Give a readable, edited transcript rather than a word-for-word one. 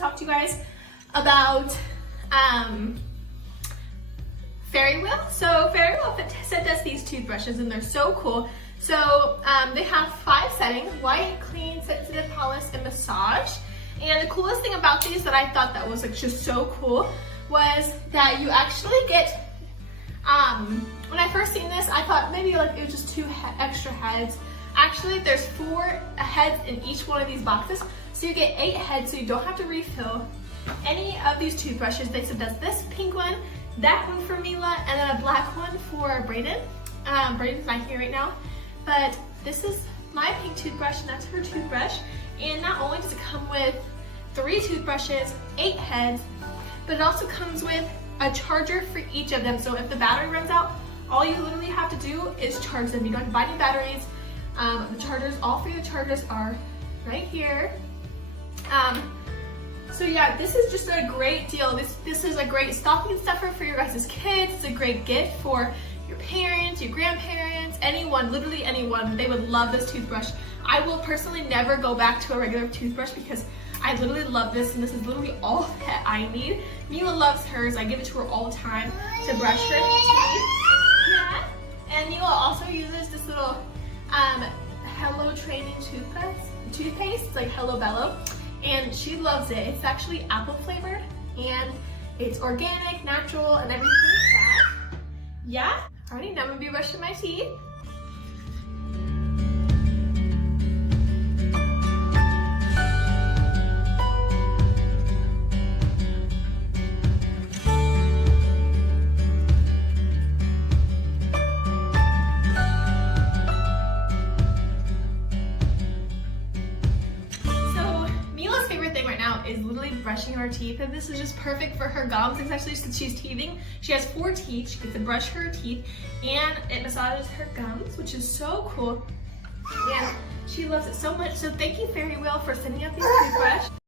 talk to you guys about Fairywill. So Fairywill sent us these toothbrushes and they're so cool. So they have 5 settings: white, clean, sensitive, polish, and massage. And the coolest thing about these that I thought that was like just so cool was that you actually get, when I first seen this, I thought maybe like it was just 2 extra heads. Actually, there's 4 heads in each one of these boxes. So you get 8 heads, so you don't have to refill any of these toothbrushes. They said that's this pink one, that one for Mila, and then a black one for Brayden. Brayden's not here right now, but this is my pink toothbrush and that's her toothbrush. And not only does it come with 3 toothbrushes, 8 heads, but it also comes with a charger for each of them. So if the battery runs out, all you literally have to do is charge them. You don't have to buy any batteries. The chargers, all 3 of the chargers are right here. So yeah, this is just a great deal. This is a great stocking stuffer for your guys' kids. It's a great gift for your parents, your grandparents, anyone, literally anyone. They would love this toothbrush. I will personally never go back to a regular toothbrush because I literally love this, and this is literally all that I need. Mila loves hers. I give it to her all the time to brush her teeth. Yeah. And Mila also uses this little Hello Training toothpaste. It's like Hello Bello. And she loves it. It's actually apple flavored and it's organic, natural, and everything like that. Yeah. Alrighty, now I'm gonna be brushing my teeth. Is literally brushing her teeth, and this is just perfect for her gums, especially since she's teething. She has 4 teeth. She gets to brush her teeth and it massages her gums, which is so cool, and she loves it so much. So thank you, Fairywill, for sending out these toothbrushes.